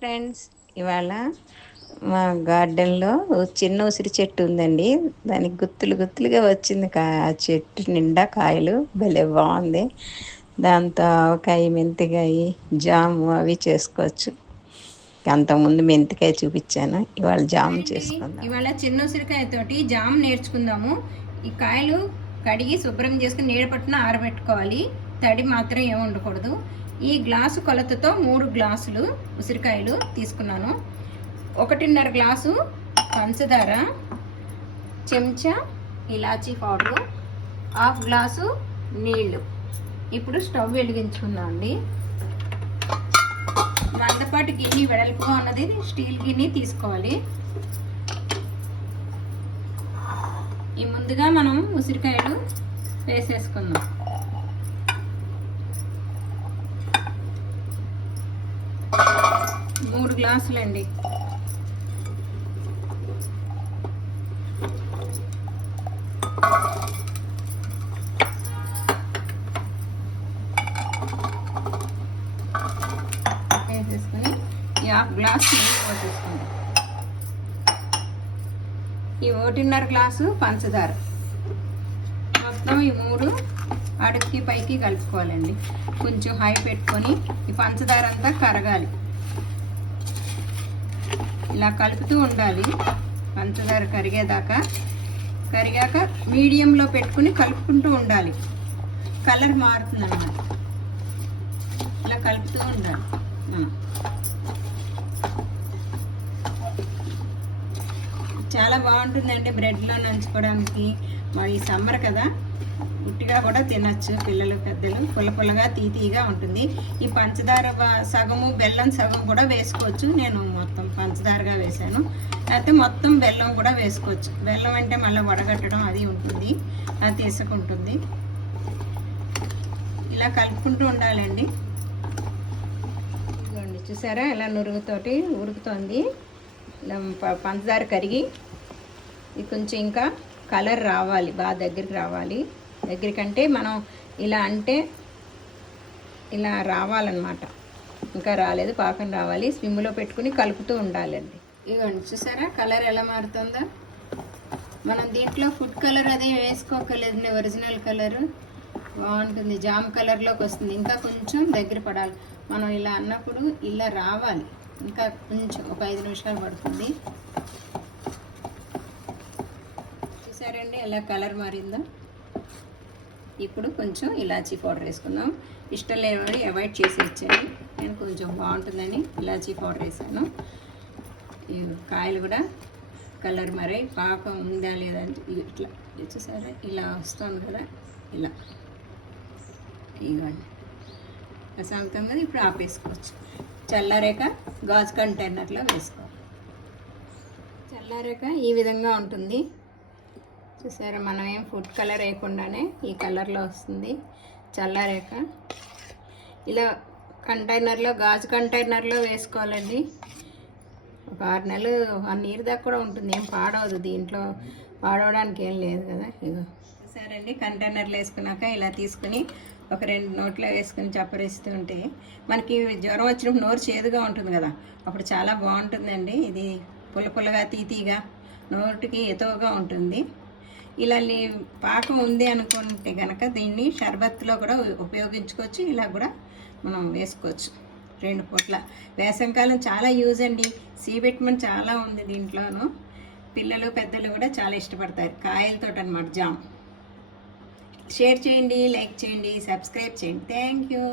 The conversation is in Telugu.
ఫ్రెండ్స్, ఇవాళ మా గార్డెన్లో చిన్న ఉసిరి చెట్టు ఉందండి. దానికి గుత్తులు గుత్తులుగా వచ్చింది. ఆ చెట్టు నిండా కాయలు భలే బాగుంది. దాంతో ఆవకాయ, మెంతికాయ, జాము అవి చేసుకోవచ్చు. అంతకుముందు మెంతికాయ చూపించాను, ఇవాళ జాము చేసుకుందాం. ఇవాళ చిన్న ఉసిరికాయతోటి జామ్ నేర్చుకుందాము. ఈ కాయలు కడిగి శుభ్రం చేసుకుని నీడ పట్టున ఆరబెట్టుకోవాలి. తడి మాత్రం ఏమి ఉండకూడదు. ఈ గ్లాసు కొలతతో 3 గ్లాసులు ఉసిరికాయలు తీసుకున్నాను. 1.5 గ్లాసు పంచదార, చెంచా ఇలాచీ పౌడరు, 1/2 గ్లాసు నీళ్ళు. ఇప్పుడు స్టవ్ వెలిగించుకుందాం అండి. మందపాటి గిన్నె వెడల్పు అన్నది స్టీల్ గిన్నె తీసుకోవాలి. ఈ ముందుగా మనం ఉసిరికాయలు వేసేసుకుందాం. మూడు గ్లాసులండి. వేసేసుకుని ఈ 1/2 గ్లాస్ నీళ్ళు పోసేసుకుందాం. ఈ 1.5 గ్లాసు పంచదార, మొత్తం ఈ 3 అడుగుకి పైకి కలుపుకోవాలండి. కొంచెం హై పెట్టుకొని ఈ పంచదార అంతా కరగాలి. ఇలా కలుపుతూ ఉండాలి పంచదార కరిగేదాకా. కరిగాక మీడియంలో పెట్టుకుని కలుపుకుంటూ ఉండాలి. కలర్ మారుతుంది అన్నమాట. ఇలా కలుపుతూ ఉండాలి. చాలా బాగుంటుందండి బ్రెడ్లో నంచుకోవడానికి. మరి సమ్మర్ కదా, ఉట్టిగా కూడా తినచ్చు పిల్లలు పెద్దలు. పుల్లగా తీగా ఉంటుంది. ఈ పంచదార సగము, బెల్లం సగం కూడా వేసుకోవచ్చు. నేను మొత్తం పంచదారగా వేసాను. అయితే మొత్తం బెల్లం కూడా వేసుకోవచ్చు. బెల్లం అంటే మళ్ళీ వడగట్టడం అది ఉంటుంది, అది తీసుకుంటుంది. ఇలా కలుపుకుంటూ ఉండాలండి. ఇదిగోండి, చూసారా ఇలా నురుగుతోటి ఉడుకుతోంది. ఇలా పంచదార కరిగి ఇది కొంచెం ఇంకా కలర్ రావాలి, బాగా దగ్గరికి రావాలి. దగ్గరికంటే మనం ఇలా అంటే ఇలా రావాలన్నమాట. ఇంకా రాలేదు, పాకం రావాలి. స్విమ్లో పెట్టుకుని కలుపుతూ ఉండాలండి. ఇవ్వండి, చూసారా కలర్ ఎలా మారుతుందో. మనం దీంట్లో ఫుడ్ కలర్ అదే వేసుకోకలేదండి. ఒరిజినల్ కలరు బాగుంటుంది, జామ్ కలర్లోకి వస్తుంది. ఇంకా కొంచెం దగ్గర పడాలి. మనం ఇలా అన్నప్పుడు ఇలా రావాలి. ఇంకా కొంచెం ఒక 5 నిమిషాలు పడుతుంది. చూసారండి ఎలా కలర్ మారిందో. ఇప్పుడు కొంచెం ఇలాచీ పౌడర్ వేసుకుందాం. ఇష్టం లేనివాడు అవాయిడ్ చేసి ఇచ్చాను. నేను కొంచెం బాగుంటుందని ఇలాచీ పౌడర్ వేసాను. కాయలు కూడా కలర్ మారాయి. పాకం ఉందా లేదా ఇట్లా చూసారా ఇలా వస్తుంది కదా. ఇలా ఇవ్వండి సాగుతాం కదా. ఇప్పుడు ఆపేసుకోవచ్చు. చల్లారాక గాజు కంటైనర్లో వేసుకోవాలి. చల్లారాక ఈ విధంగా ఉంటుంది. చూసారా, మనం ఏం ఫుడ్ కలర్ వేయకుండానే ఈ కలర్లో వస్తుంది. చల్లారాక ఇలా కంటైనర్లో, గాజు కంటైనర్లో వేసుకోవాలండి. ఒక 6 నెలలు 1 ఇయర్ దాకా కూడా ఉంటుంది. ఏం పాడవదు, దీంట్లో పాడవడానికి ఏం లేదు కదా. ఇగో చూసారండి, కంటైనర్లో వేసుకున్నాక ఇలా తీసుకుని ఒక 2 నోట్లో వేసుకుని చప్పరిస్తూ ఉంటే మనకి జ్వరం వచ్చినప్పుడు నోరు చేదుగా ఉంటుంది కదా, అప్పుడు చాలా బాగుంటుందండి. ఇది పుల్లగా తీగా నోటికి ఎతోగా ఉంటుంది. ఇలా పాకం ఉంది అనుకుంటే కనుక దీన్ని షర్బత్లో కూడా ఉపయోగించుకోవచ్చు. ఇలా కూడా మనం వేసుకోవచ్చు 2 పూట్ల. వేసవికాలం చాలా యూజ్ అండి. సి విటమిన్ చాలా ఉంది దీంట్లోనూ. పిల్లలు పెద్దలు కూడా చాలా ఇష్టపడతారు. కాయలతో అన్నమాట జామ్. షేర్ చేయండి, లైక్ చేయండి, సబ్స్క్రైబ్ చేయండి. Thank you.